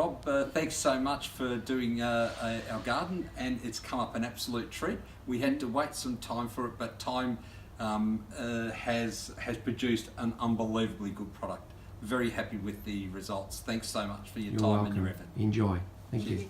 Rob, thanks so much for doing our garden, and it's come up an absolute treat. We had to wait some time for it, but time has produced an unbelievably good product. Very happy with the results. Thanks so much for your time and your effort. Enjoy. Thank Cheers. you.